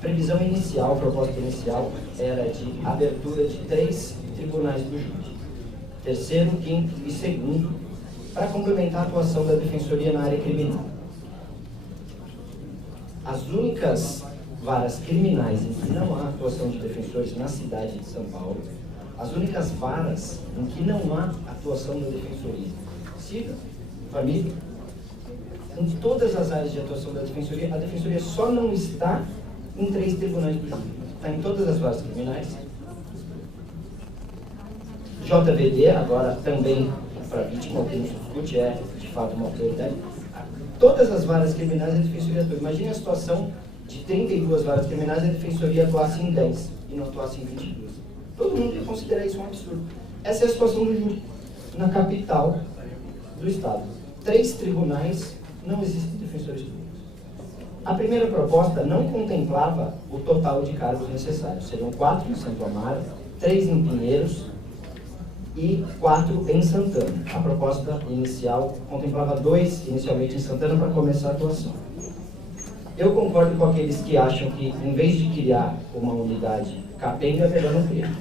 previsão inicial, a proposta inicial, era de abertura de 3 tribunais do júri. Terceiro, quinto e segundo, para complementar a atuação da Defensoria na área criminal. As únicas varas criminais em que não há atuação de defensores na cidade de São Paulo, as únicas varas em que não há atuação da Defensoria, civil, família, em todas as áreas de atuação da Defensoria, a Defensoria só não está em 3 tribunais do júri. Está em todas as varas criminais. JVD, agora também para vítima, o que não se discute, é de fato uma prioridade. Todas as varas criminais a Defensoria atua. Imagine a situação de 32 varas criminais, a Defensoria atuasse em 10 e não atuasse em 22. Todo mundo ia considerar isso um absurdo. Essa é a situação do júri na capital do Estado. 3 tribunais, não existem defensores públicos. A primeira proposta não contemplava o total de cargos necessários. Seriam 4 em Santo Amaro, 3 em Pinheiros e 4 em Santana. A proposta inicial contemplava 2 inicialmente em Santana para começar a atuação. Eu concordo com aqueles que acham que, em vez de criar uma unidade capenga, é melhor não criar.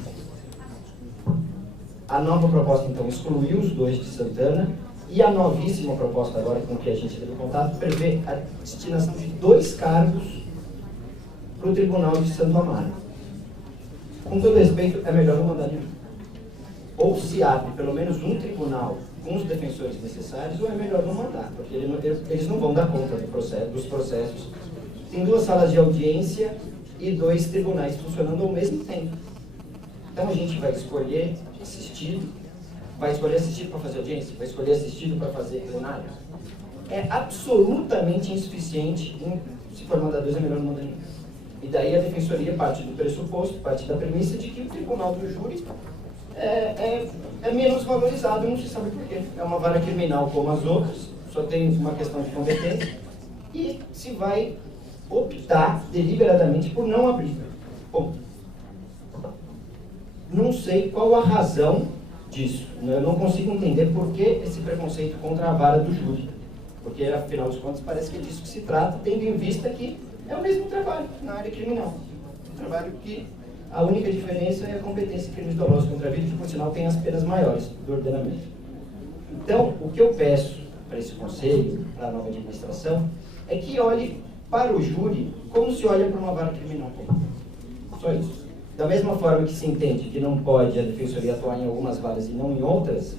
A nova proposta, então, excluiu os 2 de Santana, e a novíssima proposta, agora com que a gente teve contato, prevê a destinação de 2 cargos para o Tribunal de Santo Amaro. Com todo respeito, é melhor não mandar nenhum. Ou se abre pelo menos um tribunal com os defensores necessários, ou é melhor não mandar, porque eles não vão dar conta dos processos. Tem 2 salas de audiência e 2 tribunais funcionando ao mesmo tempo. Então a gente vai escolher assistido, vai escolher assistido para fazer audiência, vai escolher assistido para fazer plenário. É absolutamente insuficiente. Se for mandar 2, é melhor não mandar nenhum. E daí a Defensoria parte do pressuposto, parte da premissa de que o Tribunal do Júri é menos valorizado, não se sabe por quê. É uma vara criminal como as outras, só tem uma questão de competência, e se vai optar deliberadamente por não abrir. Bom, não sei qual a razão disso. Eu não consigo entender por que esse preconceito contra a vara do júri. Porque, afinal de contas, parece que é disso que se trata, tendo em vista que é o mesmo trabalho na área criminal. Um trabalho que a única diferença é a competência em crimes dolosos contra a vida, que, por sinal, tem as penas maiores do ordenamento. Então, o que eu peço para esse conselho, para a nova administração, é que olhe para o júri como se olha para uma vara criminal comum. Só isso. Da mesma forma que se entende que não pode a Defensoria atuar em algumas varas e não em outras,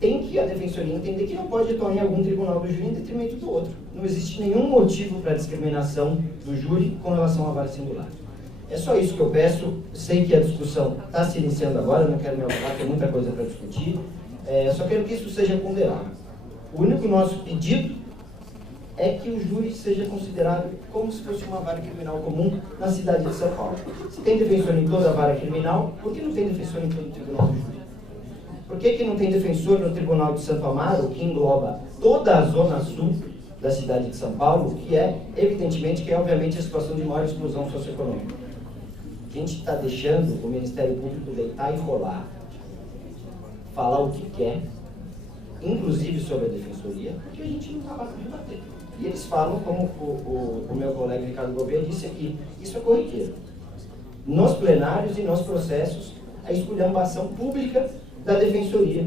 tem que a Defensoria entender que não pode atuar em algum tribunal do júri em detrimento do outro. Não existe nenhum motivo para a discriminação do júri com relação à vara singular. É só isso que eu peço. Sei que a discussão está se iniciando agora, não quero me alongar, tem muita coisa para discutir. Só quero que isso seja ponderado. O único nosso pedido é que o júri seja considerado como se fosse uma vara criminal comum na cidade de São Paulo. Se tem defensor em toda a vara criminal, por que não tem defensor em todo o tribunal do júri? Por que não tem defensor no Tribunal de Santo Amaro, que engloba toda a zona sul da cidade de São Paulo, que é, evidentemente, obviamente a situação de maior exclusão socioeconômica? A gente está deixando o Ministério Público deitar e rolar, falar o que quer, inclusive sobre a Defensoria, porque a gente não está para debater. E eles falam, como o meu colega Ricardo Gouveia disse aqui, isso é corriqueiro. Nos plenários e nos processos, a esculhambação pública da Defensoria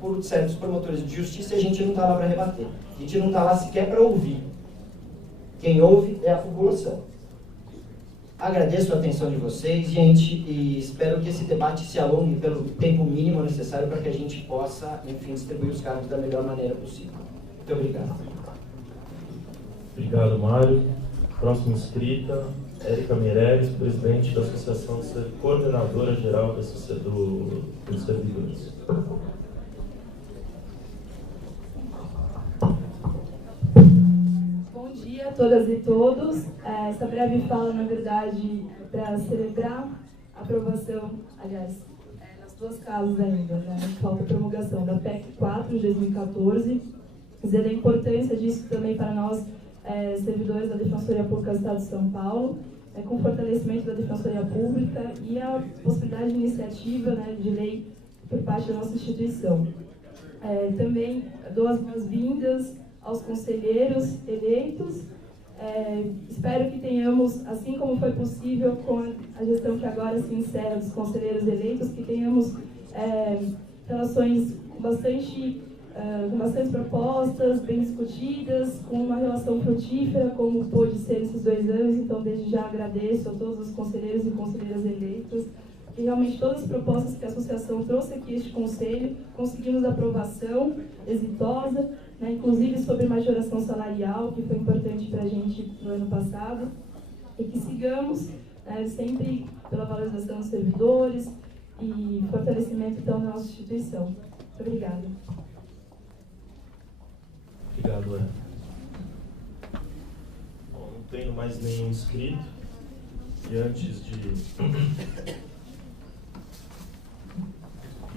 por certos promotores de justiça, e a gente não está lá para rebater. A gente não está lá sequer para ouvir. Quem ouve é a população. Agradeço a atenção de vocês, gente, e espero que esse debate se alongue pelo tempo mínimo necessário para que a gente possa, enfim, distribuir os cargos da melhor maneira possível. Muito obrigado. Obrigado, Mário. Próxima inscrita, Érica Meireles, presidente da Associação, coordenadora geral dos servidores. Bom dia a todas e todos. Essa breve fala, na verdade, para celebrar a aprovação, aliás, nas 2 casas ainda, né? Falta a promulgação da PEC 4 de 2014, dizer a importância disso também para nós, servidores da Defensoria Pública do Estado de São Paulo, com o fortalecimento da Defensoria Pública e a possibilidade de iniciativa, né, de lei por parte da nossa instituição. Também dou as boas-vindas aos conselheiros eleitos, Espero que tenhamos, assim como foi possível com a gestão que agora se encerra dos conselheiros eleitos, que tenhamos relações com bastantes propostas, bem discutidas, com uma relação frutífera, como pôde ser esses 2 anos. Então, desde já agradeço a todos os conselheiros e conselheiras eleitos, porque realmente todas as propostas que a associação trouxe aqui a este conselho, conseguimos aprovação exitosa, né, inclusive sobre majoração salarial, que foi importante para a gente no ano passado, e que sigamos sempre pela valorização dos servidores e fortalecimento, então, da nossa instituição. Muito obrigada. Obrigado, Ana. Bom, não tenho mais nenhum inscrito. E antes de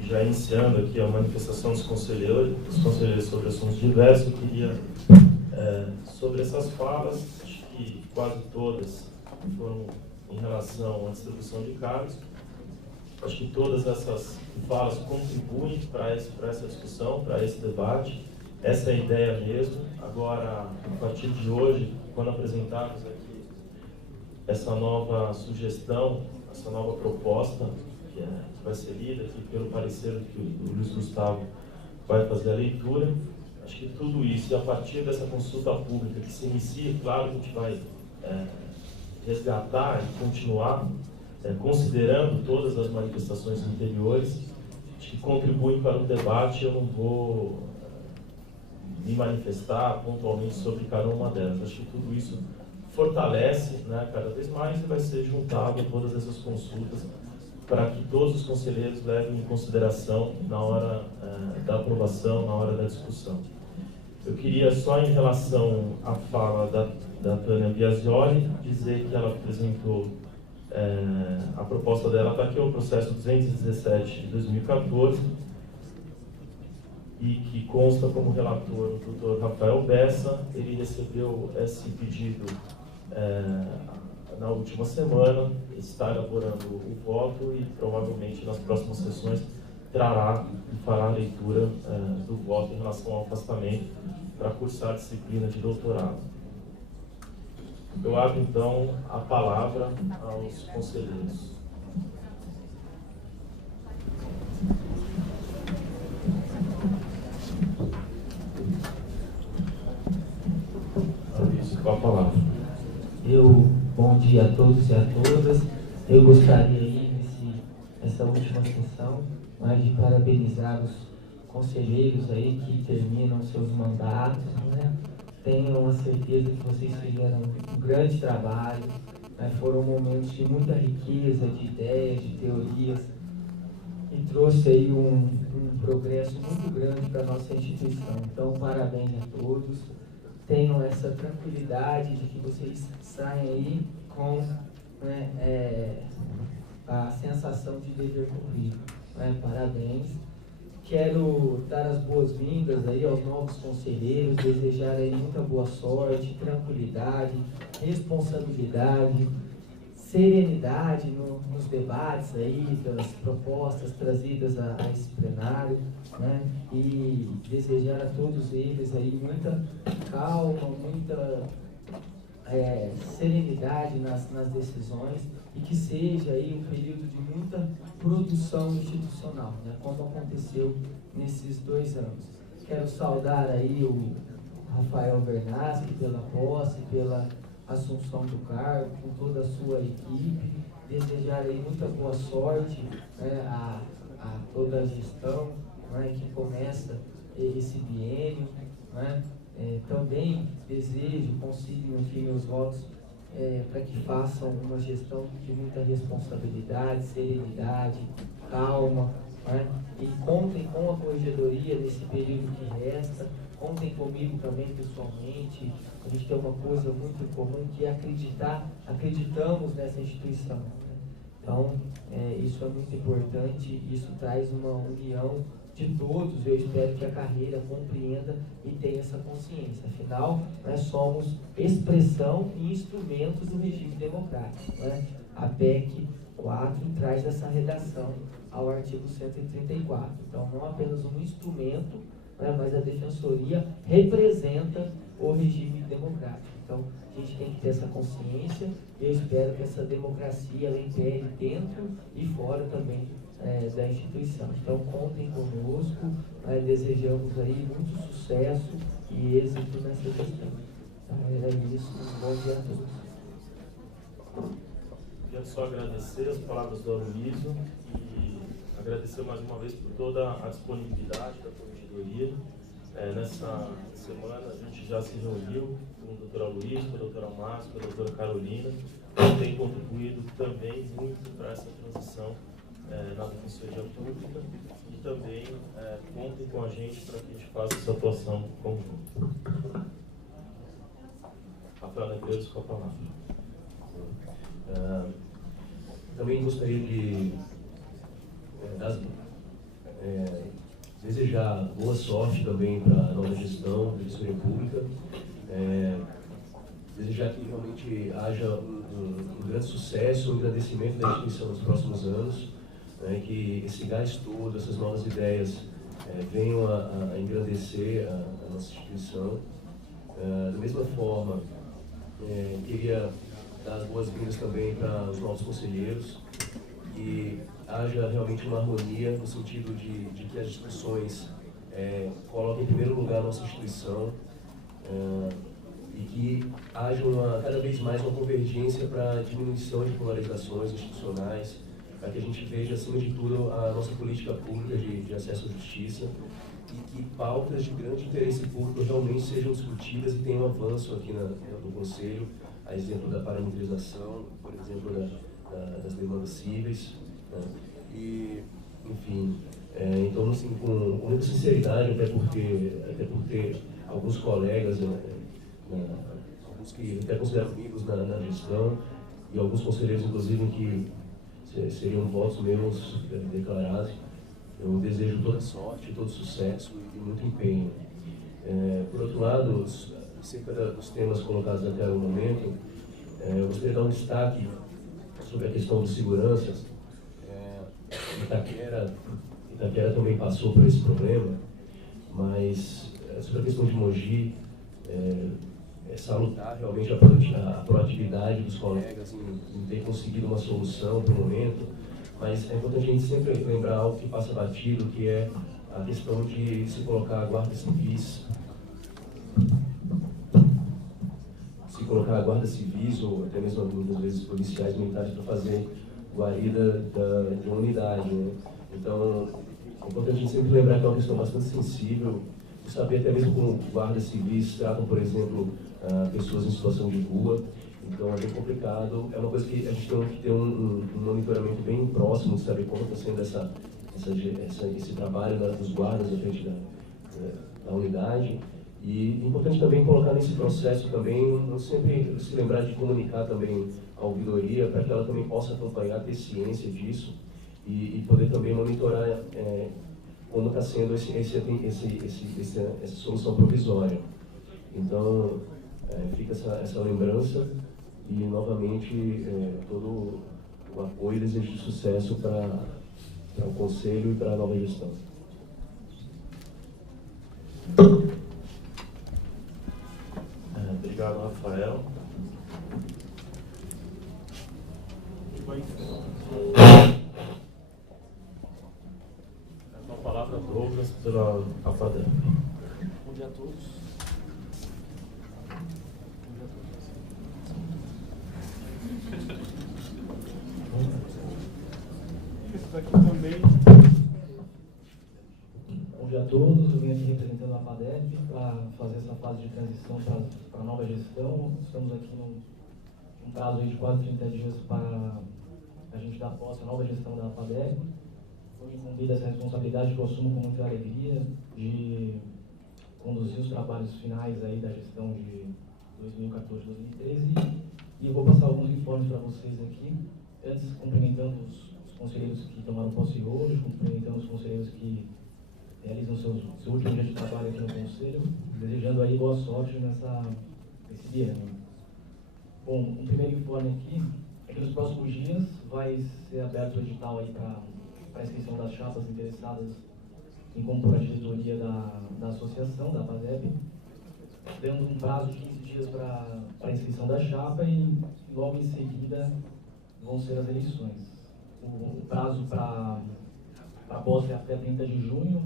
já iniciando aqui a manifestação dos conselheiros sobre assuntos diversos, eu queria, sobre essas falas, acho que quase todas foram em relação à distribuição de cargos. Acho que todas essas falas contribuem para essa discussão, para esse debate. Essa é a ideia mesmo. Agora, a partir de hoje, quando apresentarmos aqui essa nova sugestão, essa nova proposta, que vai ser lida aqui pelo parecer que o Luiz Gustavo vai fazer a leitura, acho que tudo isso, e a partir dessa consulta pública que se inicia, claro que a gente vai resgatar e continuar considerando todas as manifestações anteriores, acho que contribuem para o debate. Eu não vou me manifestar pontualmente sobre cada uma delas. Acho que tudo isso fortalece, né, cada vez mais, e vai ser juntado a todas essas consultas para que todos os conselheiros levem em consideração na hora da aprovação, na hora da discussão. Eu queria só, em relação à fala da Tânia Biasioli, dizer que ela apresentou a proposta dela, está aqui, o processo 217 de 2014, e que consta como relator o Dr. Rafael Bessa. Ele recebeu esse pedido na última semana, está elaborando o voto e provavelmente nas próximas sessões trará e fará a leitura do voto em relação ao afastamento para cursar a disciplina de doutorado. Eu abro então a palavra aos conselheiros. Com a palavra. Bom dia a todos e a todas. Eu gostaria aí, nessa última sessão, de parabenizar os conselheiros aí que terminam seus mandatos, né? Tenham a certeza que vocês fizeram um grande trabalho, né? Foram momentos de muita riqueza, de ideias, de teorias, e trouxe aí um progresso muito grande para a nossa instituição. Então, parabéns a todos. Tenham essa tranquilidade de que vocês saem aí com, né, a sensação de dever cumprido. Né? Parabéns. Quero dar as boas-vindas aí aos novos conselheiros, desejar aí muita boa sorte, tranquilidade, responsabilidade, serenidade nos debates aí, das propostas trazidas a esse plenário, né? E desejar a todos eles aí muita calma, muita serenidade nas decisões, e que seja aí um período de muita produção institucional, né? Como aconteceu nesses 2 anos. Quero saudar aí o Rafael Vernaschi pela posse, pela assunção do cargo, com toda a sua equipe, desejar aí muita boa sorte, né, a toda a gestão, né, que começa esse biênio, né. Também desejo, consigo, enfim, meus votos para que façam uma gestão de muita responsabilidade, serenidade, calma, né, e contem com a corregedoria nesse período que resta. Contem comigo também pessoalmente. A gente tem uma coisa muito em comum, que é acreditamos nessa instituição. Então, isso é muito importante, isso traz uma união de todos. Eu espero que a carreira compreenda e tenha essa consciência. Afinal, nós somos expressão e instrumentos do regime democrático. Né? A PEC 4 traz essa redação ao artigo 134. Então, não apenas um instrumento, mas a Defensoria representa o regime democrático. Então, a gente tem que ter essa consciência e eu espero que essa democracia ela impere dentro e fora também da instituição. Então, contem conosco, desejamos aí muito sucesso e êxito nessa questão. Então, era isso, bom dia a todos. Quero só agradecer as palavras do Aloysio e agradecer mais uma vez por toda a disponibilidade da corregedoria. Nessa semana a gente já se reuniu com o doutor Aloysio, com a doutora Márcia, com a doutora Carolina, que tem contribuído também muito para essa transição na Defensoria Pública e também contem com a gente para que a gente faça essa atuação conjunta. Rafael Negreiros com a palavra. Também gostaria de desejar boa sorte também para a nova gestão da Defensoria Pública. Desejar que realmente haja um grande sucesso, um engrandecimento da instituição nos próximos anos, que esse gás todo, essas novas ideias venham a engrandecer a nossa instituição. Da mesma forma, queria dar as boas-vindas também para os novos conselheiros, que haja realmente uma harmonia no sentido de que as discussões coloquem em primeiro lugar a nossa instituição e que haja cada vez mais uma convergência para a diminuição de polarizações institucionais, para que a gente veja, acima de tudo, a nossa política pública de acesso à justiça e que pautas de grande interesse público realmente sejam discutidas e tenham avanço aqui no Conselho, a exemplo da parametrização, por exemplo, das demandas cíveis. E, enfim, então, assim, com muita sinceridade, até por ter alguns colegas, alguns que até considero amigos na gestão, e alguns conselheiros, inclusive, que seriam votos menos declarados, eu desejo toda sorte, todo sucesso e muito empenho. Por outro lado, acerca dos temas colocados até o momento, eu gostaria de dar um destaque sobre a questão de segurança. Itaquera também passou por esse problema, mas sobre a questão de Mogi, é salutar realmente a proatividade dos colegas em ter conseguido uma solução para o momento, mas é importante a gente sempre lembrar algo que passa batido, que é a questão de se colocar guardas civis, ou até mesmo muitas vezes policiais militares para fazer guarida de uma unidade, né? Então, é importante a gente sempre lembrar que é uma questão bastante sensível, e saber até mesmo como guardas civis tratam, por exemplo, pessoas em situação de rua. Então é bem complicado, é uma coisa que a gente tem que ter um monitoramento bem próximo, de saber como está sendo esse trabalho dos guardas à frente da unidade. E é importante também colocar nesse processo também, sempre se lembrar de comunicar também a ouvidoria, para que ela também possa acompanhar, ter ciência disso e poder também monitorar como está sendo essa solução provisória. Então, fica essa lembrança e, novamente, todo o apoio e desejo de sucesso para o Conselho e para a nova gestão. Obrigado, Rafael. Com a palavra, Douglas, pela AFADEP. Bom dia a todos. Esse daqui também. Bom dia a todos, eu vim aqui representando a AFADEP para fazer essa fase de transição para a nova gestão. Estamos aqui num prazo aí de quase 30 dias para a gente dar posse à nova gestão da AFADEP. Foi incumbida essa responsabilidade que eu assumo com muita alegria de conduzir os trabalhos finais aí da gestão de 2014-2013 e eu vou passar alguns informes para vocês aqui, antes cumprimentando os conselheiros que tomaram posse hoje, cumprimentando os conselheiros que realizam seu último dia de trabalho aqui no Conselho, desejando aí boa sorte nesse biênio. Bom, um primeiro informe aqui é que nos próximos dias vai ser aberto o edital aí para a inscrição das chapas interessadas em compor a diretoria da associação, da AFADEP. dando um prazo de 15 dias para a inscrição da chapa e logo em seguida vão ser as eleições. O prazo para a posse é até 30 de junho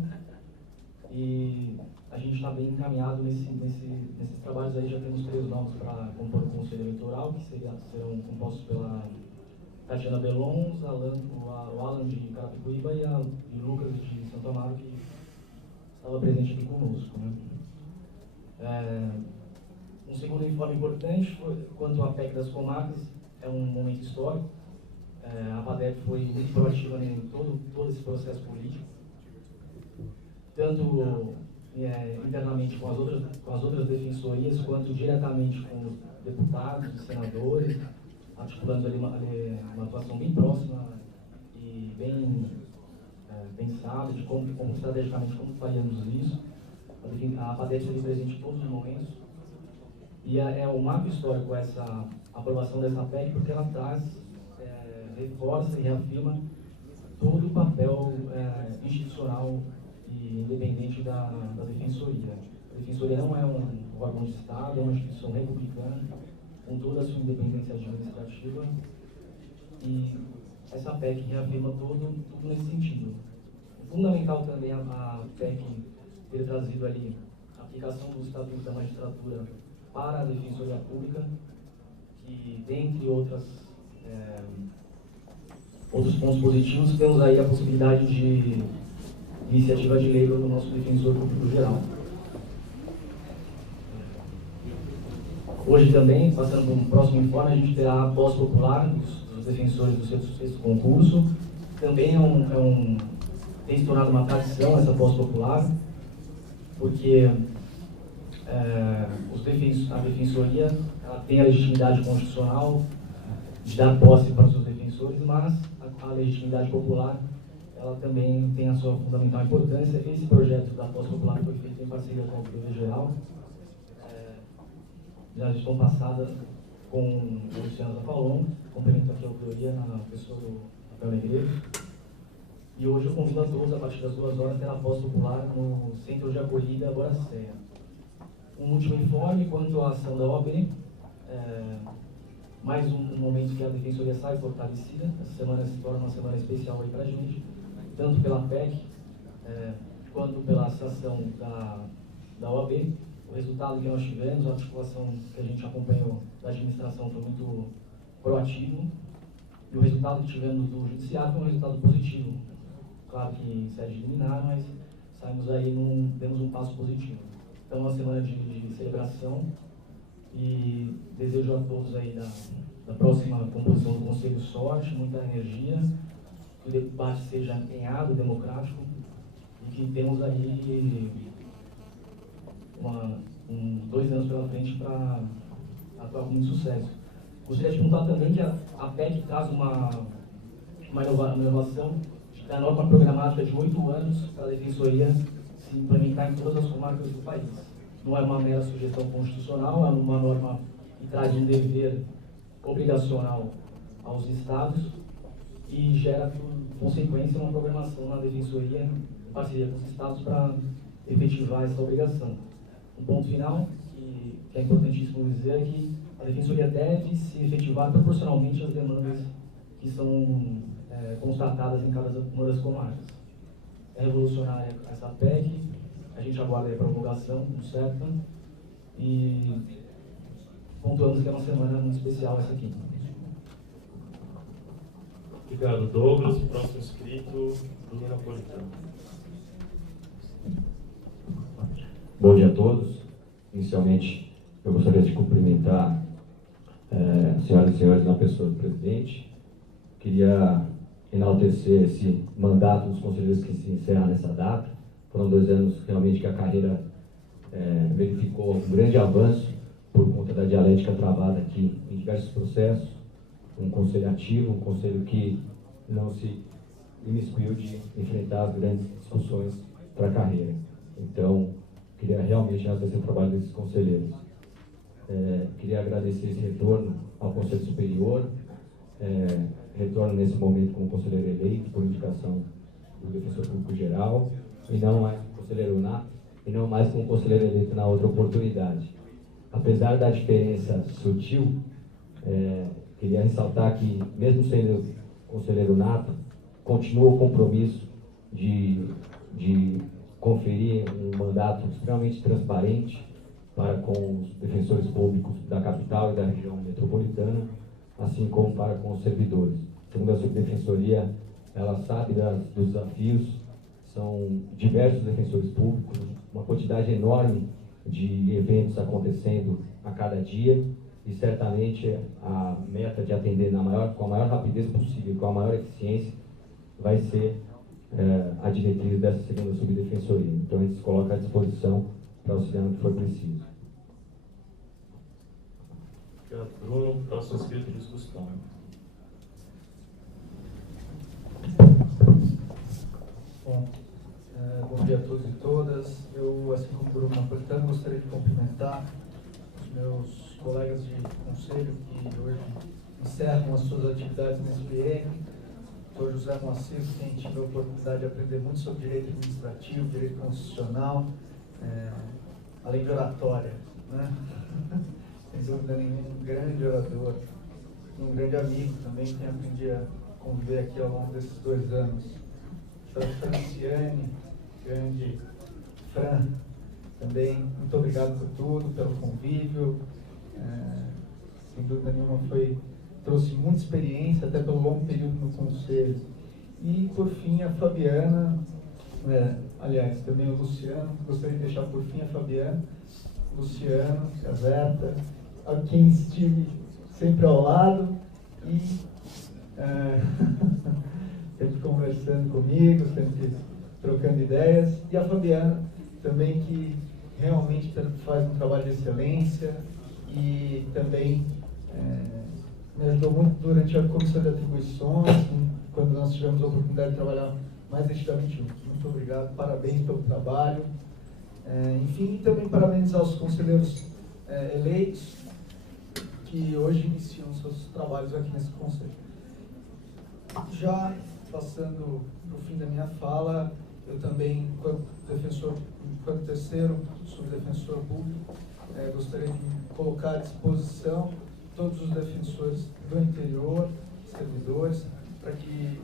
e a gente está bem encaminhado nesses trabalhos aí. Já temos 3 nomes para compor o Conselho Eleitoral, que serão compostos pela Tatiana Belons, o Alan de Carapicuíba e o Lucas de Santo Amaro, que estava presente aqui conosco, né? Um segundo informe importante quanto à PEC das comarcas, é um momento histórico. A PADEP foi muito proativa em todo esse processo político, tanto internamente com as outras defensorias, quanto diretamente com os deputados e senadores, articulando ali uma atuação bem próxima e bem pensada de como estrategicamente como faríamos isso. A PADEP esteve presente em todos os momentos e é um marco histórico essa aprovação dessa PEC, porque ela reforça e reafirma todo o papel institucional e independente da Defensoria. A Defensoria não é um órgão de Estado, é uma instituição republicana, com toda a sua independência administrativa, e essa PEC reafirma tudo nesse sentido. Fundamental também a PEC ter trazido ali a aplicação do Estatuto da Magistratura para a Defensoria Pública, que, dentre outros pontos positivos, temos aí a possibilidade de iniciativa de lei do nosso Defensor Público Geral. Hoje também, passando para um próximo informe, a gente terá a posse popular dos defensores do sexto concurso. Também tem se tornado uma tradição essa posse popular, porque a defensoria ela tem a legitimidade constitucional de dar posse para os seus defensores, mas a legitimidade popular ela também tem a sua fundamental importância. Esse projeto da posse popular foi feito em parceria com a Procuradoria Geral, na gestão passada com o Luciano Zapalon, complemento aqui a Procuradoria na pessoa do Rafael Negreiros. E hoje eu convido a todos, a partir das 2 horas, ter a posse popular no Centro de Acolhida Boracéia. Um último informe quanto à ação da OAB, mais um momento que a Defensoria sai fortalecida. Essa semana se torna uma semana especial aí para a gente, tanto pela PEC quanto pela ação da OAB. O resultado que nós tivemos, a articulação que a gente acompanhou da administração foi muito proativo, e o resultado que tivemos do Judiciário foi um resultado positivo. Claro que em sede liminar, mas saímos aí, demos um passo positivo. Então, uma semana de celebração, e desejo a todos aí da próxima composição do Conselho sorte, muita energia, que o debate seja empenhado, democrático, e que temos aí 2 anos pela frente para atuar com muito sucesso. Gostaria de perguntar também que a PEC traz uma inovação da norma programática de 8 anos para a Defensoria se implementar em todas as comarcas do país. Não é uma mera sugestão constitucional, é uma norma que traz um dever obrigacional aos estados e gera, por consequência, uma programação na Defensoria em parceria com os estados para efetivar essa obrigação. Um ponto final, que é importantíssimo dizer, é que a Defensoria deve se efetivar proporcionalmente às demandas que são constatadas em cada uma das comarcas. É revolucionária essa PEC, a gente aguarda a promulgação, certo? E pontuamos que é uma semana muito especial essa aqui. Obrigado, Douglas. Próximo inscrito, Bruno Napolitano. Bom dia a todos. Inicialmente, eu gostaria de cumprimentar senhoras e senhores na pessoa do presidente. Queria enaltecer esse mandato dos conselheiros que se encerra nessa data. Foram 2 anos realmente que a carreira verificou um grande avanço por conta da dialética travada aqui em diversos processos. Um conselho ativo, um conselho que não se imiscuiu de enfrentar as grandes discussões para a carreira. Então, queria realmente agradecer o trabalho desses conselheiros. Queria agradecer esse retorno ao Conselho Superior, retorno nesse momento como conselheiro eleito por indicação do Defensor Público Geral, e não mais conselheiro nato, e não mais como conselheiro eleito na outra oportunidade. Apesar da diferença sutil, queria ressaltar que, mesmo sendo conselheiro nato, continua o compromisso de conferir um mandato extremamente transparente para com os defensores públicos da capital e da região metropolitana, assim como para com os servidores. Segundo a Subdefensoria, ela sabe dos desafios, são diversos defensores públicos, uma quantidade enorme de eventos acontecendo a cada dia, e certamente a meta de atender com a maior rapidez possível, com a maior eficiência, vai ser a diretriz dessa segunda Subdefensoria. Então, a gente se coloca à disposição para auxiliar no que for preciso. Obrigado, Bruno. Próximo inscrito, Luiz Gustavo. Bom dia a todos e todas. Eu, assim como o Bruno Napolitano, gostaria de cumprimentar os meus colegas de conselho que hoje encerram as suas atividades nesse BR. Dr. José Moacir, quem tive a oportunidade de aprender muito sobre direito administrativo, direito constitucional, além de oratória, né? Sem dúvida nenhuma, um grande orador, um grande amigo também, que aprendi a conviver aqui ao longo desses 2 anos. Franciane, grande Fran, também, muito obrigado por tudo, pelo convívio. Sem dúvida nenhuma trouxe muita experiência, até pelo longo período no Conselho. E, por fim, a Fabiana, aliás, também o Luciano, gostaria de deixar por fim a Fabiana, Luciano, Caserta, a quem estive sempre ao lado e sempre conversando comigo, sempre trocando ideias, e a Fabiana também, que realmente faz um trabalho de excelência e também me ajudou muito durante a comissão de atribuições, quando nós tivemos a oportunidade de trabalhar mais nitidamente juntos. Muito obrigado, parabéns pelo trabalho. Enfim, e também parabenizar os conselheiros eleitos que hoje iniciam seus trabalhos aqui nesse conselho. Já passando para o fim da minha fala, eu também, enquanto terceiro subdefensor público, gostaria de me colocar à disposição todos os defensores do interior, servidores, para que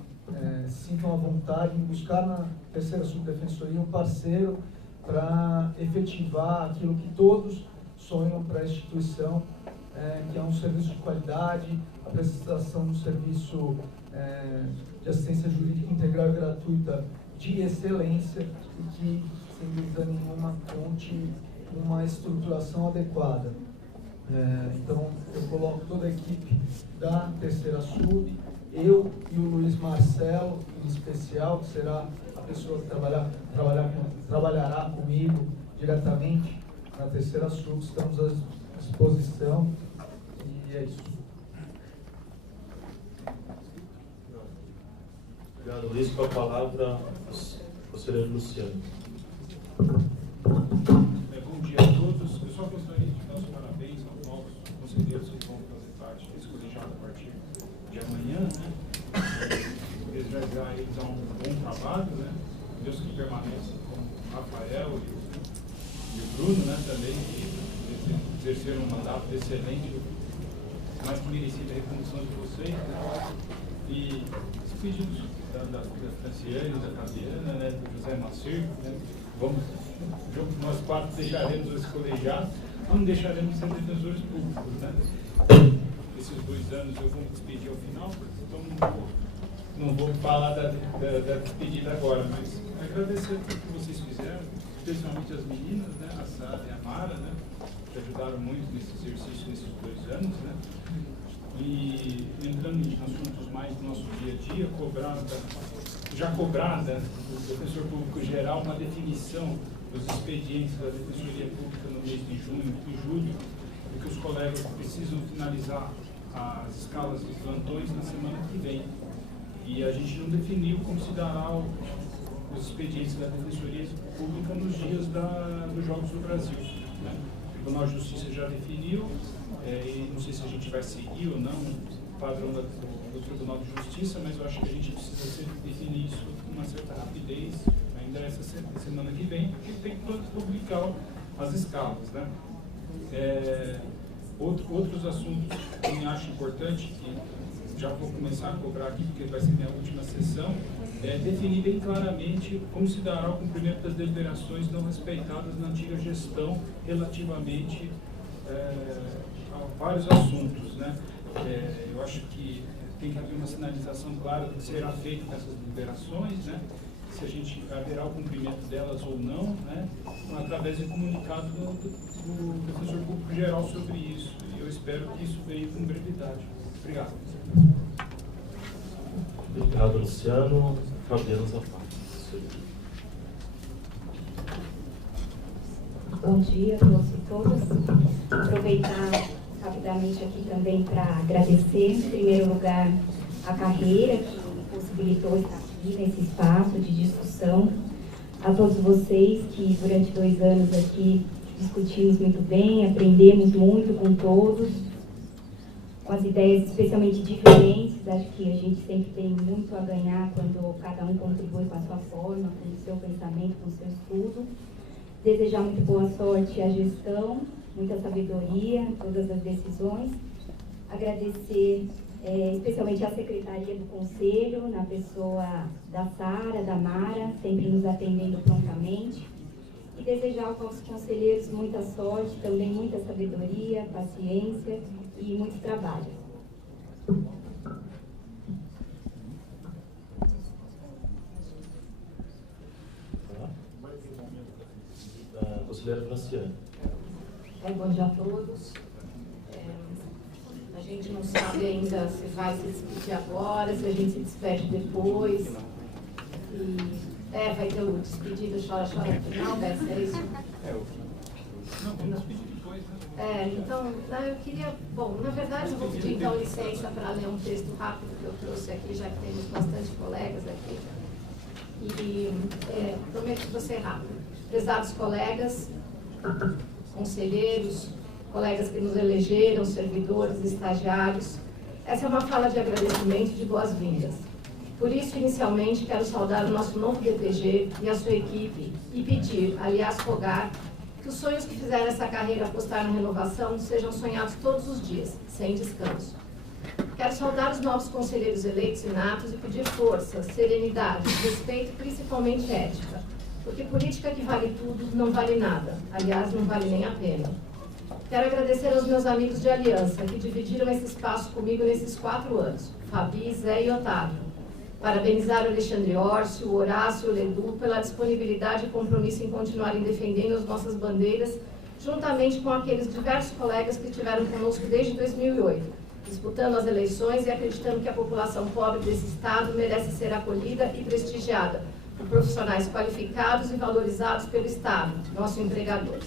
sintam a vontade em buscar na terceira subdefensoria um parceiro para efetivar aquilo que todos sonham para a instituição, que é um serviço de qualidade, a prestação de um serviço de assistência jurídica integral e gratuita de excelência e que, sem dúvida nenhuma, conte uma estruturação adequada. Então, eu coloco toda a equipe da terceira sub, eu e o Luiz Marcelo, em especial, que será a pessoa que trabalhará comigo diretamente na terceira sub. Estamos à disposição e é isso. Obrigado, Luiz. Com a palavra, o conselheiro Luciano. Bom dia a todos. Eu só gostaria de dar os parabéns aos novos conselheiros que vão fazer parte desse colegiado a partir de amanhã, né? Desejar eles um bom trabalho, né? Deus que permaneça com o Rafael e o Bruno, né? Também, que exerceram um mandato excelente, mais que merecida a recondução de vocês, né? E os pedidos da Franciane, da Fabiana, né? Do José Moacir, né? Nós 4 deixaremos esse colegiado, não deixaremos de ser defensores públicos, né? Esses 2 anos eu vou me despedir ao final, então não vou falar da despedida agora, mas agradecer tudo que vocês fizeram, especialmente as meninas, né? A Sara e a Mara, né? Que ajudaram muito nesse exercício nesses 2 anos, né? E entrando em assuntos mais do nosso dia a dia, já cobrada do defensor público geral uma definição dos expedientes da Defensoria Pública no mês de junho e julho, porque os colegas precisam finalizar as escalas de plantões na semana que vem. E a gente não definiu como se dará os expedientes da Defensoria Pública nos dias dos Jogos do Brasil, né? O Tribunal de Justiça já definiu, e não sei se a gente vai seguir ou não o padrão do Tribunal de Justiça, mas eu acho que a gente precisa definir isso com uma certa rapidez, ainda ideia essa semana que vem, porque tem que publicar as escalas, né? Outros assuntos que eu acho importante, que já vou começar a cobrar aqui, porque vai ser minha última sessão, é definir bem claramente como se dará o cumprimento das deliberações não respeitadas na antiga gestão relativamente a vários assuntos, né? Eu acho que tem que haver uma sinalização clara do que será feito com essas deliberações, né? Se a gente haverá o cumprimento delas ou não, né? Através de comunicado do professor público geral sobre isso. E eu espero que isso venha com brevidade. Obrigado. Obrigado, Luciano. Fabiana Zapata. Bom dia a todos e todas. Aproveitar rapidamente aqui também para agradecer, em primeiro lugar, a carreira que me possibilitou estar aqui nesse espaço de discussão. A todos vocês que durante 2 anos aqui discutimos muito bem, aprendemos muito com todos, com as ideias especialmente diferentes. Acho que a gente sempre tem muito a ganhar quando cada um contribui com a sua forma, com o seu pensamento, com o seu estudo. Desejar muito boa sorte à gestão, muita sabedoria em todas as decisões. Agradecer especialmente à Secretaria do Conselho, na pessoa da Sara, da Mara, sempre nos atendendo prontamente. E desejar aos conselheiros muita sorte, também muita sabedoria, paciência e muito trabalho. Conselheira Franciane. Bom dia a todos. A gente não sabe ainda se vai se despedir agora, se a gente se despede depois. Vai ter o despedido chora-chora no final, Bessa, é isso? Não, vamos despedir depois, né? Então, eu queria... Bom, na verdade, eu vou pedir então licença para ler um texto rápido que eu trouxe aqui, já que temos bastante colegas aqui. E prometo que vou ser rápido. Prezados colegas, conselheiros, colegas que nos elegeram, servidores, estagiários, essa é uma fala de agradecimento e de boas-vindas. Por isso, inicialmente, quero saudar o nosso novo DPG e a sua equipe e pedir, aliás, rogar, que os sonhos que fizeram essa carreira apostar na renovação sejam sonhados todos os dias, sem descanso. Quero saudar os novos conselheiros eleitos e natos e pedir força, serenidade, respeito e principalmente ética. Porque política que vale tudo não vale nada. Aliás, não vale nem a pena. Quero agradecer aos meus amigos de aliança que dividiram esse espaço comigo nesses 4 anos. Fabi, Zé e Otávio. Parabenizar o Alexandre Orsi, o Horácio e o Ledu pela disponibilidade e compromisso em continuarem defendendo as nossas bandeiras, juntamente com aqueles diversos colegas que estiveram conosco desde 2008, disputando as eleições e acreditando que a população pobre desse estado merece ser acolhida e prestigiada por profissionais qualificados e valorizados pelo Estado, nosso empregador.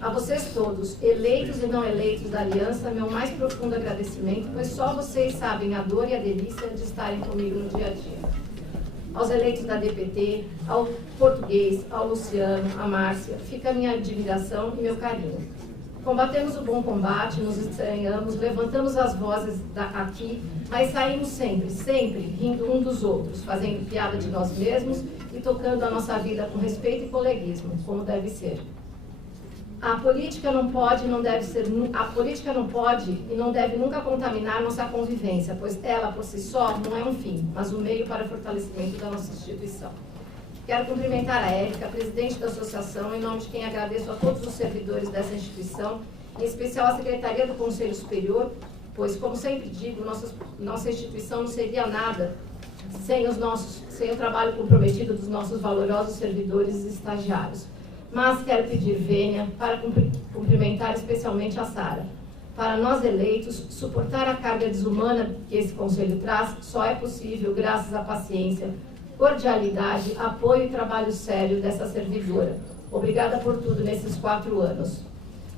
A vocês todos, eleitos e não eleitos da Aliança, meu mais profundo agradecimento, pois só vocês sabem a dor e a delícia de estarem comigo no dia a dia. Aos eleitos da DPT, ao Português, ao Luciano, à Márcia, fica a minha admiração e meu carinho. Combatemos o bom combate, nos estranhamos, levantamos as vozes aqui, mas saímos sempre, sempre rindo um dos outros, fazendo piada de nós mesmos e tocando a nossa vida com respeito e coleguismo, como deve ser. A política não pode e não deve nunca contaminar nossa convivência, pois ela, por si só, não é um fim, mas um meio para o fortalecimento da nossa instituição. Quero cumprimentar a Érica, presidente da associação, em nome de quem agradeço a todos os servidores dessa instituição, em especial a Secretaria do Conselho Superior, pois, como sempre digo, nossa instituição não seria nada sem o trabalho comprometido dos nossos valorosos servidores e estagiários. Mas quero pedir vênia para cumprimentar especialmente a Sara. Para nós eleitos, suportar a carga desumana que esse Conselho traz só é possível graças à paciência, cordialidade, apoio e trabalho sério dessa servidora. Obrigada por tudo nesses 4 anos.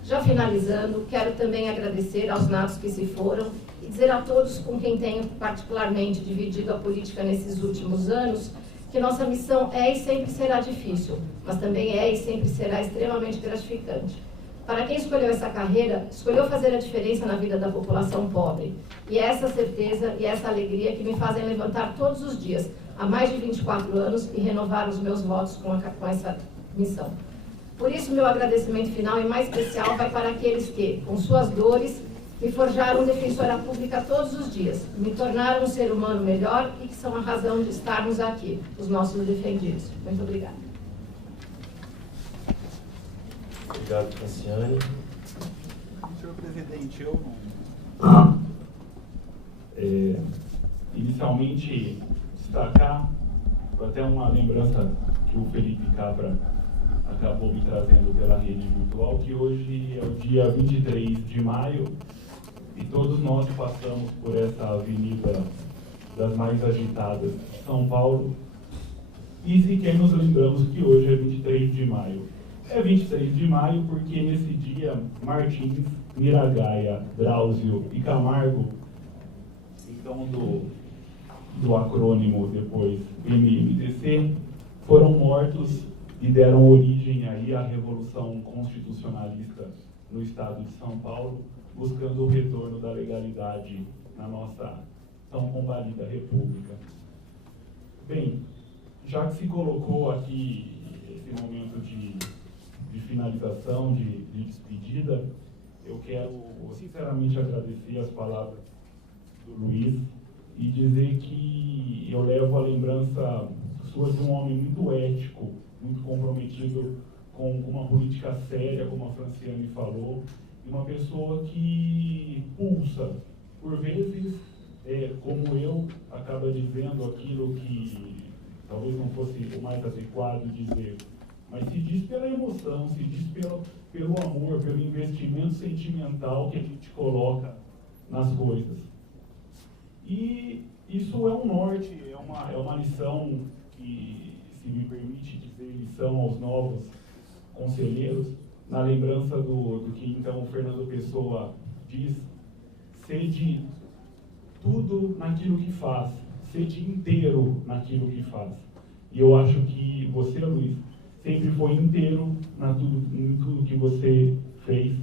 Já finalizando, quero também agradecer aos natos que se foram e dizer a todos com quem tenho particularmente dividido a política nesses últimos anos que nossa missão é e sempre será difícil, mas também é e sempre será extremamente gratificante. Para quem escolheu essa carreira, escolheu fazer a diferença na vida da população pobre. E é essa certeza e essa alegria que me fazem levantar todos os dias, há mais de 24 anos, e renovar os meus votos com essa missão. Por isso, meu agradecimento final e mais especial vai para aqueles que, com suas dores, me forjaram defensora pública todos os dias, me tornaram um ser humano melhor e que são a razão de estarmos aqui, os nossos defendidos. Muito obrigada. Obrigado, Cassiane. Senhor presidente, eu inicialmente destacar até uma lembrança que o Felipe Capra acabou me trazendo pela rede virtual, que hoje é o dia 23 de maio e todos nós passamos por essa avenida das mais agitadas de São Paulo e sequer nos lembramos que hoje é 23 de maio. É 23 de maio porque nesse dia Martins, Miragaia, Drauzio e Camargo, então do acrônimo depois MMDC, foram mortos e deram origem aí à Revolução Constitucionalista no estado de São Paulo, buscando o retorno da legalidade na nossa tão combalida república. Bem, já que se colocou aqui esse momento de finalização, de despedida, eu quero sinceramente agradecer as palavras do Luiz e dizer que eu levo a lembrança sua de um homem muito ético, muito comprometido com uma política séria, como a Franciane falou, e uma pessoa que pulsa, por vezes, como eu, acaba dizendo aquilo que talvez não fosse o mais adequado dizer, mas se diz pela emoção, se diz pelo amor, pelo investimento sentimental que a gente coloca nas coisas. E isso é um norte, é uma lição que, se me permite dizer, lição aos novos conselheiros, na lembrança do que então o Fernando Pessoa diz: sede tudo naquilo que faz, sede inteiro naquilo que faz. E eu acho que você, Luiz, sempre foi inteiro em tudo que você fez,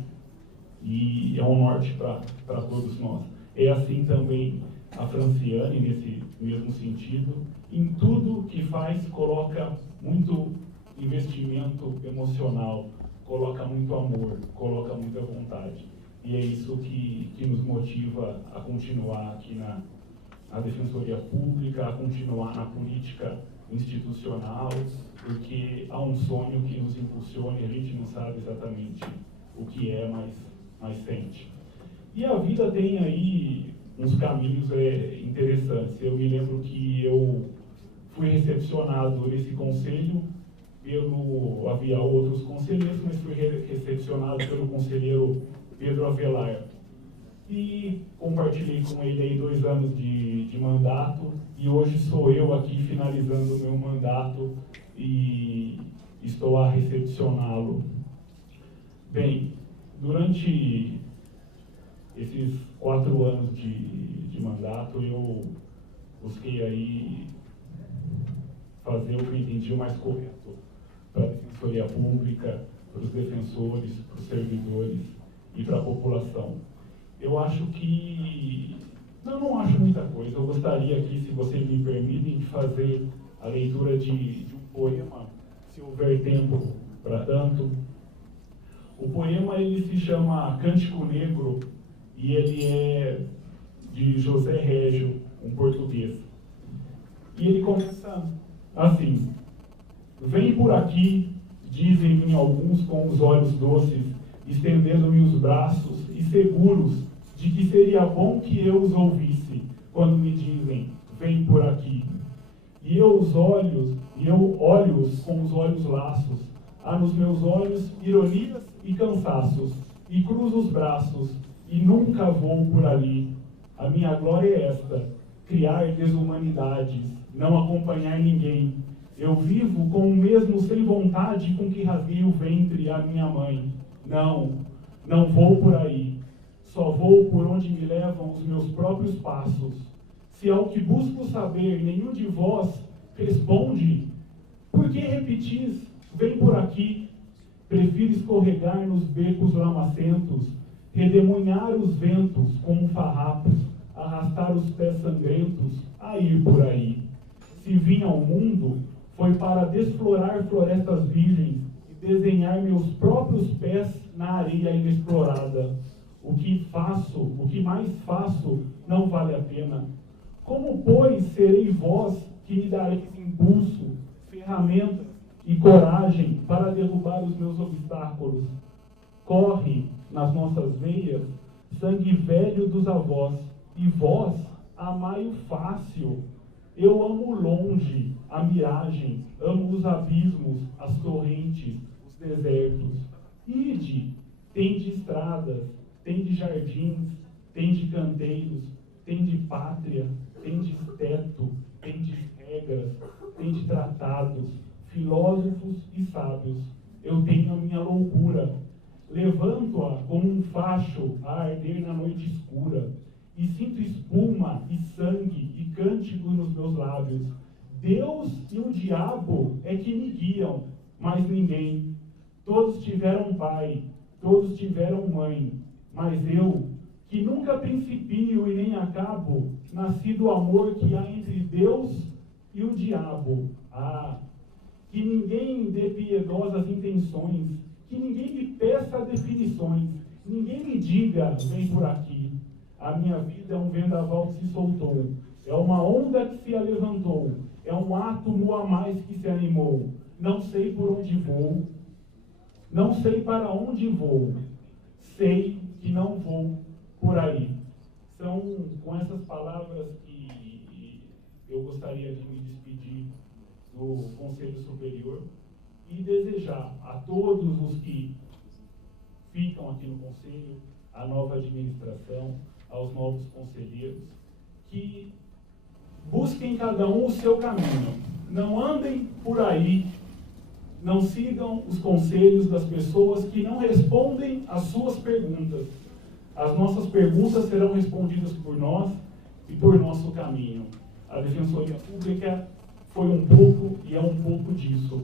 e é um norte para todos nós. É assim também a Franciane, nesse mesmo sentido, em tudo que faz coloca muito investimento emocional, coloca muito amor, coloca muita vontade. E é isso que nos motiva a continuar aqui na Defensoria Pública, a continuar na política institucional, porque há um sonho que nos impulsiona e a gente não sabe exatamente o que é, mas sente. E a vida tem aí uns caminhos interessantes. Eu me lembro que eu fui recepcionado nesse conselho havia outros conselheiros, mas fui recepcionado pelo conselheiro Pedro Avelar. E compartilhei com ele aí 2 anos de mandato, e hoje sou eu aqui finalizando o meu mandato e estou a recepcioná-lo. Bem, durante esses 4 anos de mandato, eu busquei aí fazer o que eu entendi o mais correto para a Defensoria Pública, para os defensores, para os servidores e para a população. Eu acho que... não acho muita coisa. Eu gostaria aqui, se vocês me permitem, de fazer a leitura de um poema, se houver tempo para tanto. O poema ele se chama Cântico Negro e ele é de José Régio, um português. E ele começa assim: vem por aqui, dizem-me alguns com os olhos doces, estendendo-me os braços e seguros de que seria bom que eu os ouvisse quando me dizem, vem por aqui. E eu olho-os com os olhos laços, há nos meus olhos ironias e cansaços, e cruzo os braços, e nunca vou por ali. A minha glória é esta, criar desumanidades, não acompanhar ninguém. Eu vivo com o mesmo sem vontade com que rasguei o ventre à minha mãe. Não vou por aí. Só vou por onde me levam os meus próprios passos. Se ao que busco saber nenhum de vós responde, por que repetis, vem por aqui? Prefiro escorregar nos becos lamacentos, redemoinhar os ventos como farrapos, arrastar os pés sangrentos a ir por aí. Se vim ao mundo, foi para desflorar florestas virgens e desenhar meus próprios pés na areia inexplorada. O que mais faço, não vale a pena. Como, pois, serei voz que me dareis impulso, ferramentas e coragem para derrubar os meus obstáculos? Corre nas nossas veias sangue velho dos avós, e vós amai-o fácil. Eu amo longe a miragem, amo os abismos, as torrentes, os desertos. Ide, tende estradas, tende jardins, tende canteiros, tende pátria, tende teto, tende regras, tende tratados, filósofos e sábios. Eu tenho a minha loucura, levanto-a como um facho a arder na noite escura, e sinto espuma e sangue e cântico nos meus lábios. Deus e o diabo é que me guiam, mas ninguém. Todos tiveram pai, todos tiveram mãe, mas eu, que nunca principio e nem acabo, nasci do amor que há entre Deus e o diabo. Ah, que ninguém dê piedosas intenções, que ninguém me peça definições, ninguém me diga, vem por aqui. A minha vida é um vendaval que se soltou, é uma onda que se alevantou, é um átomo a mais que se animou. Não sei por onde vou, não sei para onde vou, sei que não vou por aí. São com essas palavras que eu gostaria de me despedir do Conselho Superior e desejar a todos os que ficam aqui no Conselho, à nova administração, aos novos conselheiros, que busquem cada um o seu caminho. Não andem por aí, não sigam os conselhos das pessoas que não respondem às suas perguntas. As nossas perguntas serão respondidas por nós e por nosso caminho. A Defensoria Pública foi um pouco e é um pouco disso.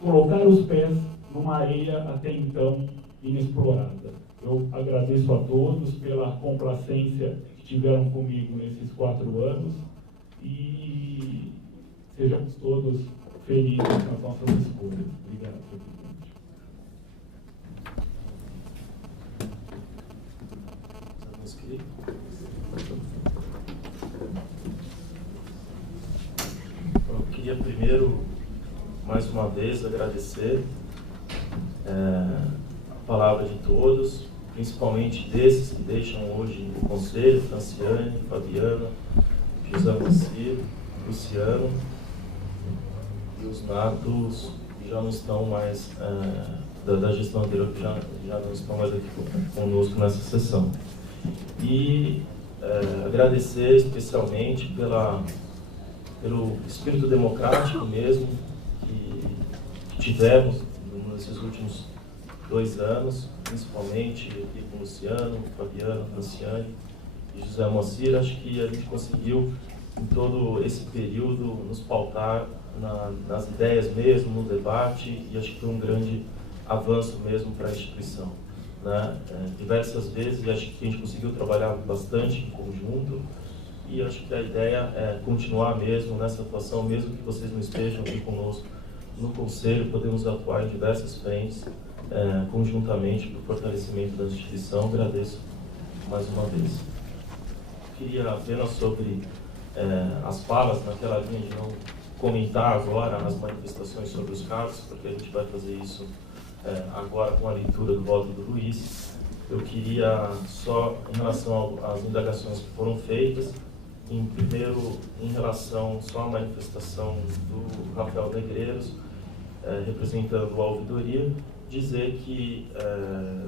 Colocar os pés numa areia até então inexplorada. Eu agradeço a todos pela complacência que tiveram comigo nesses 4 anos e sejamos todos felizes nas nossas escolhas. Obrigado, presidente. Eu queria primeiro, mais uma vez, agradecer a palavra de todos, principalmente desses que deixam hoje o Conselho: Franciane, Fabiana, José Mancir, Luciano, e os natos que já não estão mais, da gestão anterior, que já não estão mais aqui conosco nessa sessão. E agradecer especialmente pelo espírito democrático mesmo que tivemos nesses últimos 2 anos, principalmente aqui com o Luciano, Fabiano, Franciane e José Moacir. Acho que a gente conseguiu, em todo esse período, nos pautar nas ideias mesmo, no debate, e acho que foi um grande avanço mesmo para a instituição, né? Diversas vezes, acho que a gente conseguiu trabalhar bastante em conjunto, e acho que a ideia é continuar mesmo nessa atuação, mesmo que vocês não estejam aqui conosco no Conselho. Podemos atuar em diversas frentes, conjuntamente, para o fortalecimento da instituição. Agradeço mais uma vez. Queria apenas sobre as falas, naquela linha de não comentar agora as manifestações sobre os cargos, porque a gente vai fazer isso agora com a leitura do voto do Luiz. Eu queria só, em relação às indagações que foram feitas, primeiro, em relação só à manifestação do Rafael Negreiros, representando a ouvidoria, dizer que,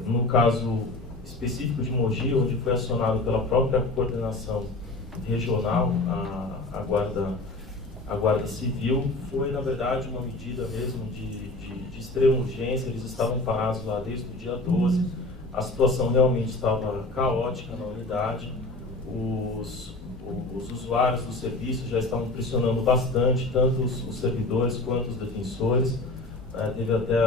no caso específico de Mogi, onde foi acionado pela própria coordenação regional, a Guarda Civil, foi, na verdade, uma medida mesmo de extrema urgência. Eles estavam parados lá desde o dia 12, a situação realmente estava caótica na unidade, os usuários do serviço já estavam pressionando bastante, tanto os servidores quanto os defensores. teve até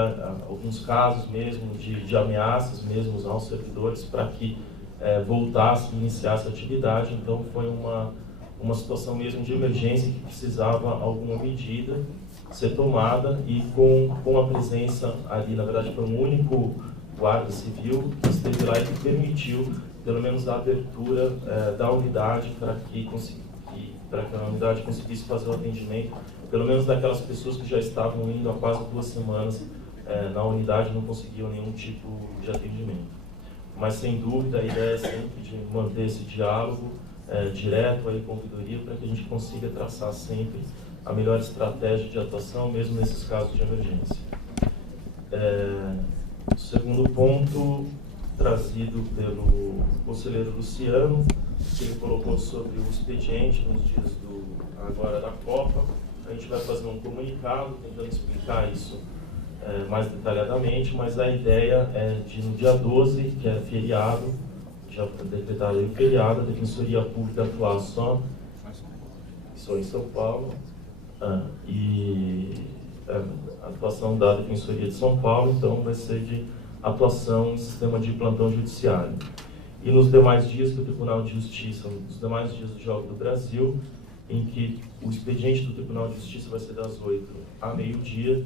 alguns casos mesmo de ameaças mesmo aos servidores para que voltasse e iniciasse a atividade. Então foi uma situação mesmo de emergência que precisava alguma medida ser tomada, e com a presença ali, na verdade, foi um único guarda civil que esteve lá e que permitiu, pelo menos, a abertura da unidade para que a unidade conseguisse fazer o atendimento, pelo menos daquelas pessoas que já estavam indo há quase 2 semanas na unidade, não conseguiam nenhum tipo de atendimento. Mas, sem dúvida, a ideia é sempre de manter esse diálogo direto aí com a ouvidoria, para que a gente consiga traçar sempre a melhor estratégia de atuação, mesmo nesses casos de emergência. O segundo ponto, trazido pelo conselheiro Luciano, que ele colocou sobre o expediente nos dias agora da Copa. A gente vai fazer um comunicado tentando explicar isso mais detalhadamente, mas a ideia é de, no dia 12, que é feriado, já decretado aí feriado, a Defensoria Pública atuar só em São Paulo, e a atuação da Defensoria de São Paulo, então, vai ser de atuação em sistema de plantão judiciário. E nos demais dias do Tribunal de Justiça, nos demais dias do Jogo do Brasil, em que o expediente do Tribunal de Justiça vai ser das 8 a meio-dia,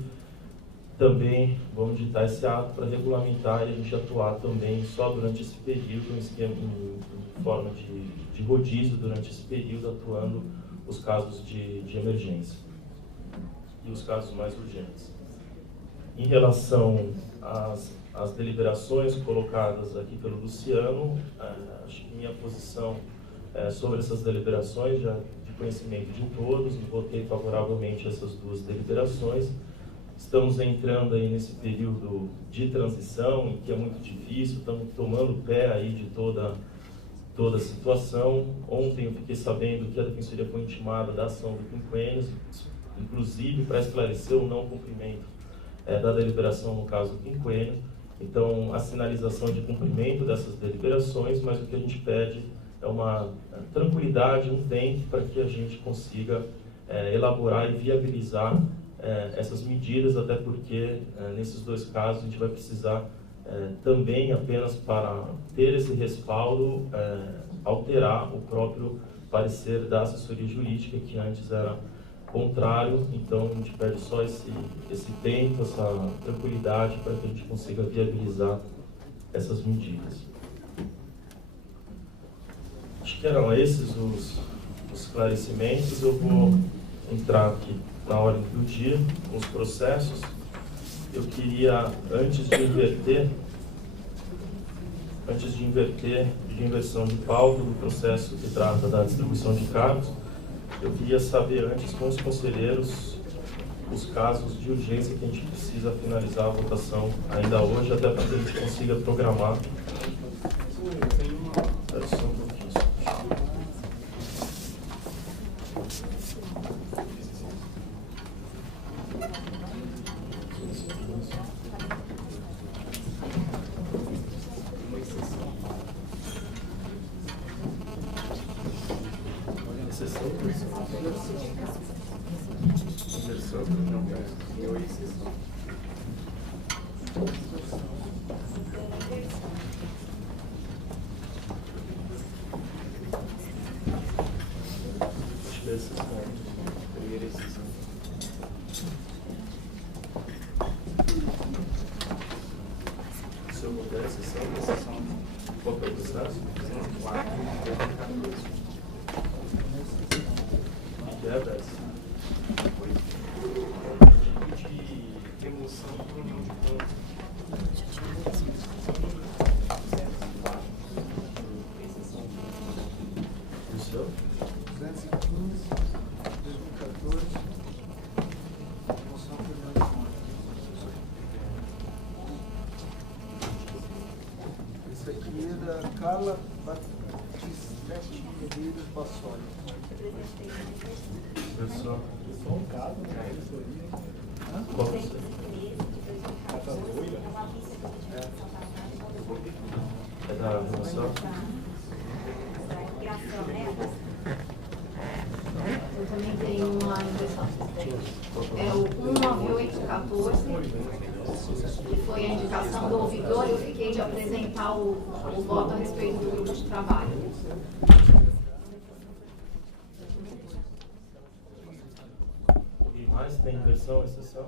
também vamos ditar esse ato para regulamentar e a gente atuar também só durante esse período, em forma de rodízio durante esse período, atuando os casos de emergência e os casos mais urgentes. Em relação às deliberações colocadas aqui pelo Luciano, acho que minha posição sobre essas deliberações já de conhecimento de todos, votei favoravelmente essas 2 deliberações. Estamos entrando aí nesse período de transição, em que é muito difícil, estamos tomando pé aí de toda a situação. Ontem eu fiquei sabendo que a Defensoria foi intimada da ação do quinquênio, inclusive para esclarecer o não cumprimento da deliberação no caso do quinquênio. Então, a sinalização de cumprimento dessas deliberações, mas o que a gente pede é uma tranquilidade, um tempo para que a gente consiga elaborar e viabilizar essas medidas, até porque nesses 2 casos a gente vai precisar também, apenas para ter esse respaldo, alterar o próprio parecer da assessoria jurídica, que antes era contrário. Então a gente pede só esse tempo, essa tranquilidade, para que a gente consiga viabilizar essas medidas. Acho que eram esses os esclarecimentos. Eu vou entrar aqui na ordem do dia, com os processos. Eu queria, antes de inversão de pauta do processo que trata da distribuição de cargos, eu queria saber antes com os conselheiros os casos de urgência que a gente precisa finalizar a votação ainda hoje, até para que a gente consiga programar. Se eu puder, sessão, qual que é o processo? Que é dessa? De remoção de reunião de pontos. O seu? 215, 2014, remoção de reunião de pontos. Esse aqui é da Carla Batistete Medeiros Bassoli. Pessoal. Só um caso, né? Qual que é? É da remoção? também tem uma impressão. É o 19814, que foi a indicação do ouvidor, e eu fiquei de apresentar o voto a respeito do grupo de trabalho. Alguém mais tem inversão, exceção?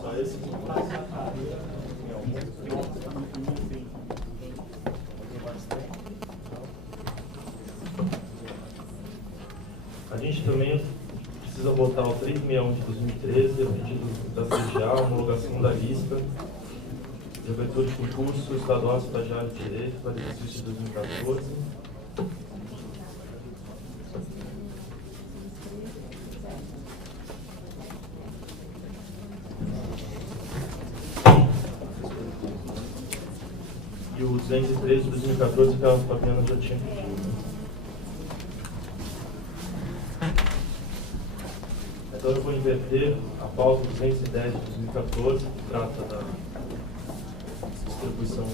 Só esse. A gente também precisa votar o 361 de 2013, o pedido da CGA, a homologação da lista de abertura de concurso estadual estagiário de direito para exercício de 2014. E o 213 de 2014, que a Fabiana já tinha pedido. Então eu vou inverter a pauta 210 de 2014, que trata da distribuição.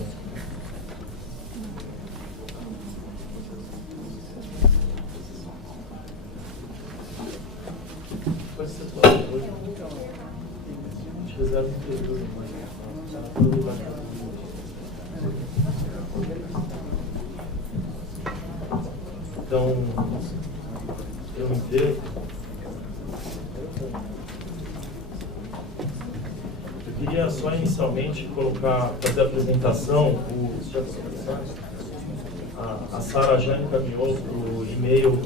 Pode ser claro hoje. A gente reserva o período, mas então, eu inverto. Eu queria só inicialmente fazer a apresentação. A Sara já encaminhou para o e-mail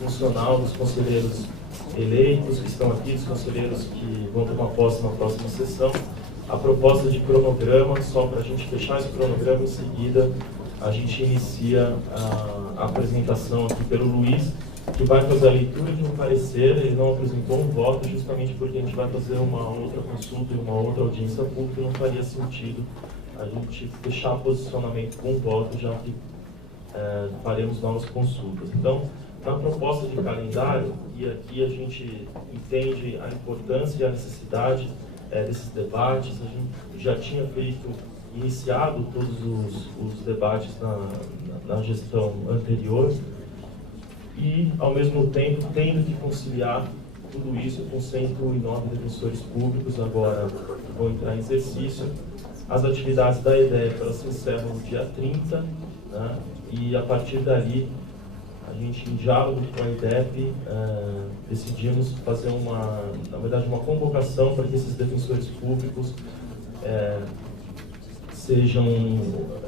funcional dos conselheiros eleitos, que estão aqui, dos conselheiros que vão tomar posse na próxima sessão, a proposta de cronograma, só para a gente fechar esse cronograma. Em seguida a gente inicia a apresentação aqui pelo Luiz, que vai fazer a leitura de um parecer. Ele não apresentou um voto justamente porque a gente vai fazer uma outra consulta e uma outra audiência pública, e não faria sentido a gente fechar posicionamento com voto, já que faremos novas consultas. Então, na proposta de calendário, e aqui a gente entende a importância e a necessidade desses debates. A gente já tinha iniciado todos os debates na gestão anterior, e, ao mesmo tempo, tendo que conciliar tudo isso com 109 defensores públicos agora que vão entrar em exercício. As atividades da EDEP, elas se encerram no dia 30, né? E a partir dali, a gente, em diálogo com a EDEP, decidimos fazer na verdade, uma convocação para que esses defensores públicos a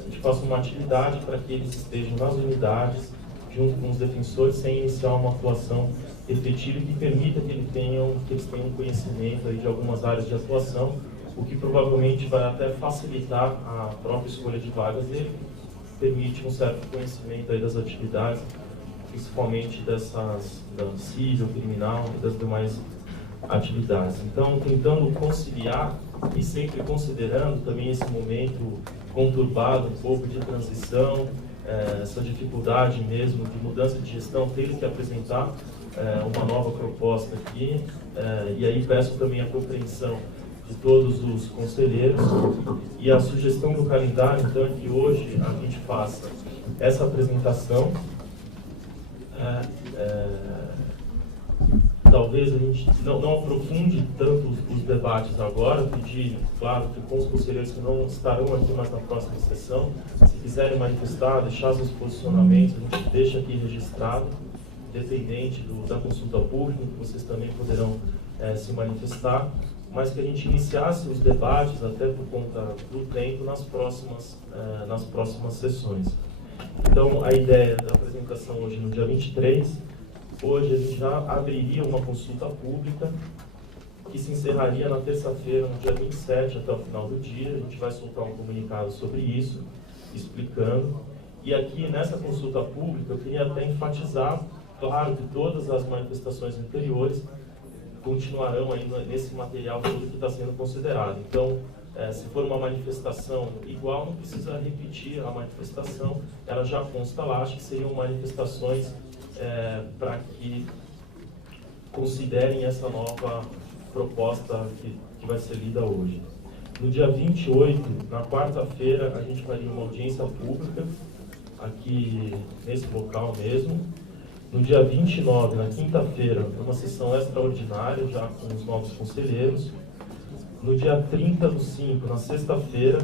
gente faça uma atividade para que eles estejam nas unidades, junto com os defensores, sem iniciar uma atuação efetiva que permita que eles tenham conhecimento aí de algumas áreas de atuação, o que provavelmente vai até facilitar a própria escolha de vagas dele, permite um certo conhecimento aí das atividades, principalmente da civil, criminal e das demais atividades. Então, tentando conciliar e sempre considerando também esse momento conturbado, um pouco de transição, essa dificuldade mesmo de mudança de gestão, tendo que apresentar uma nova proposta aqui, e aí peço também a compreensão de todos os conselheiros, e a sugestão do calendário, então, é que hoje a gente faça essa apresentação. Talvez a gente não aprofunde tanto os debates agora, pedir, claro, que com os conselheiros que não estarão aqui mais na próxima sessão, se quiserem manifestar, deixar seus posicionamentos, a gente deixa aqui registrado, independente da consulta pública, que vocês também poderão se manifestar, mas que a gente iniciasse os debates, até por conta do tempo, nas próximas sessões. Então, a ideia da apresentação hoje no dia 23, hoje a gente já abriria uma consulta pública, que se encerraria na terça-feira, no dia 27, até o final do dia. A gente vai soltar um comunicado sobre isso, explicando. E aqui, nessa consulta pública, eu queria até enfatizar, claro, que todas as manifestações anteriores continuarão ainda nesse material todo que está sendo considerado. Então, se for uma manifestação igual, não precisa repetir a manifestação, ela já consta lá. Acho que seriam manifestações para que considerem essa nova proposta que vai ser lida hoje. No dia 28, na quarta-feira, a gente faria uma audiência pública, aqui nesse local mesmo. No dia 29, na quinta-feira, uma sessão extraordinária, já com os novos conselheiros. No dia 30/5, na sexta-feira,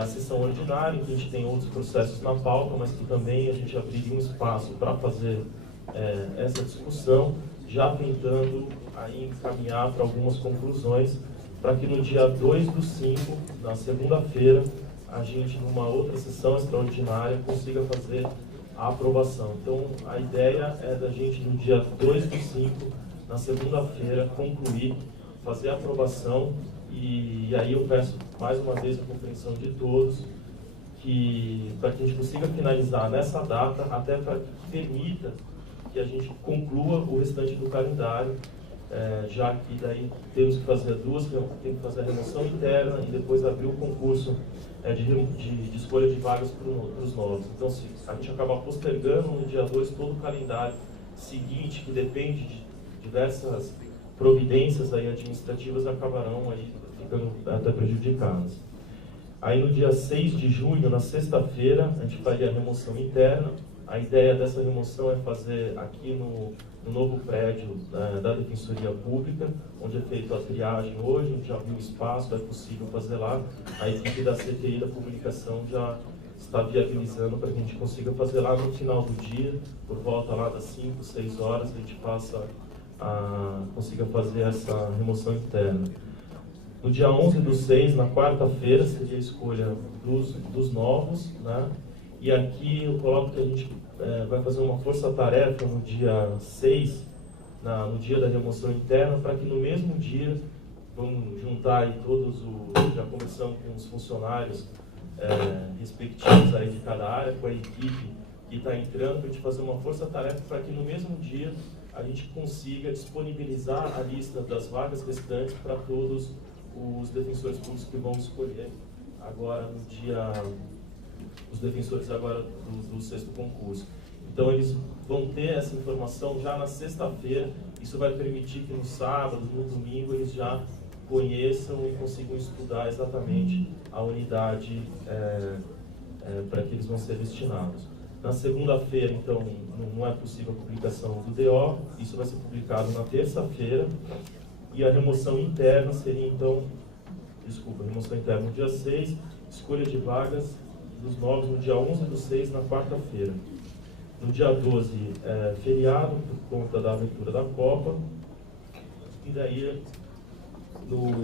a sessão ordinária, em que a gente tem outros processos na pauta, mas que também a gente abriria um espaço para fazer essa discussão, já tentando aí encaminhar para algumas conclusões, para que no dia 2/5, na segunda-feira, a gente, numa outra sessão extraordinária, consiga fazer a aprovação. Então, a ideia é da gente, no dia 2/5, na segunda-feira, concluir, fazer a aprovação, e aí eu peço mais uma vez a compreensão de todos, para que a gente consiga finalizar nessa data, até para que permita que a gente conclua o restante do calendário, já que daí temos que fazer tem que fazer a remoção interna e depois abrir o concurso de escolha de vagas para os novos. Então, se a gente acabar postergando no dia 2 todo o calendário seguinte, que depende de diversas providências aí administrativas, acabarão aí ficando até prejudicadas. Aí no dia 6 de junho, na sexta-feira, a gente faria a remoção interna. A ideia dessa remoção é fazer aqui no novo prédio da Defensoria Pública, onde é feita a triagem hoje, a gente já viu o espaço, é possível fazer lá. A equipe da CTI da Comunicação já está viabilizando para que a gente consiga fazer lá no final do dia, por volta lá das 5, 6 horas, a gente consiga fazer essa remoção interna. No dia 11/6, na quarta-feira, seria a escolha dos novos, né? E aqui eu coloco que a gente vai fazer uma força-tarefa no dia 6, no dia da remoção interna, para que no mesmo dia, vamos juntar aí já conversamos com os funcionários respectivos aí de cada área, com a equipe que está entrando, para a gente fazer uma força-tarefa para que no mesmo dia a gente consiga disponibilizar a lista das vagas restantes para todos os defensores públicos que vão escolher agora no dia, os defensores agora do 6º concurso. Então eles vão ter essa informação já na sexta-feira. Isso vai permitir que no sábado, no domingo, eles já conheçam e consigam estudar exatamente a unidade para que eles vão ser destinados. Na segunda-feira, então, não é possível a publicação do DO, isso vai ser publicado na terça-feira, e a remoção interna seria, então, remoção interna no dia 6, escolha de vagas dos novos no dia 11/6, na quarta-feira. No dia 12, feriado, por conta da abertura da Copa, e daí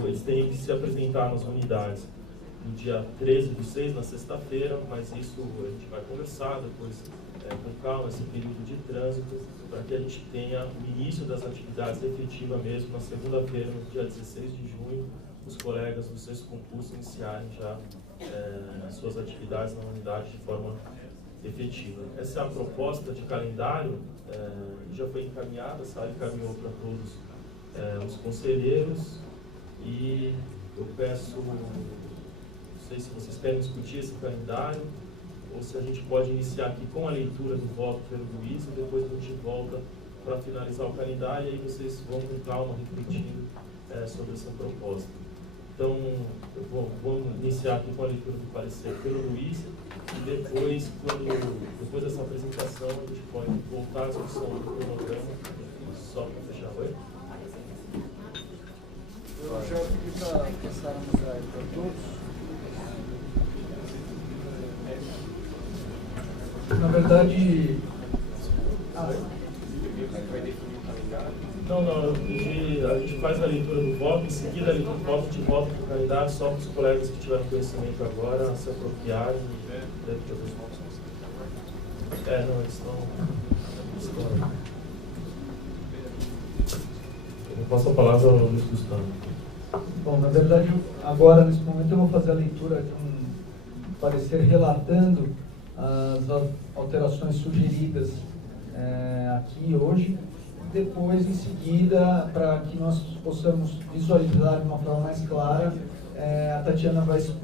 eles têm que se apresentar nas unidades no dia 13/6, na sexta-feira, mas isso a gente vai conversar depois com calma, esse período de trânsito, para que a gente tenha o início das atividades efetivas mesmo na segunda-feira, no dia 16 de junho, os colegas do 6º concurso iniciarem já as suas atividades na unidade de forma efetiva. Essa é a proposta de calendário, já foi encaminhada, encaminhou para todos os conselheiros, e eu peço, não sei se vocês querem discutir esse calendário, ou se a gente pode iniciar aqui com a leitura do voto pelo Luiz, e depois a gente volta para finalizar o calendário, e aí vocês vão com calma refletindo sobre essa proposta. Então, vamos iniciar aqui com a leitura do parecer pelo Luiz, e depois, depois dessa apresentação, a gente pode voltar à discussão do cronograma, só para fechar. Oi? Eu já pedi para passarmos aí para todos. Na verdade, Não, a gente faz a leitura do voto, em seguida a leitura do voto, a gente volta para o calendário, só para os colegas que tiveram conhecimento agora se apropriarem e deve ter os votos. Não, eles estão. Eu passo a palavra ao Luiz Gustavo. Bom, na verdade, agora, nesse momento, eu vou fazer a leitura de um parecer relatando as alterações sugeridas aqui hoje. Depois, em seguida, para que nós possamos visualizar de uma forma mais clara, a Tatiana vai expor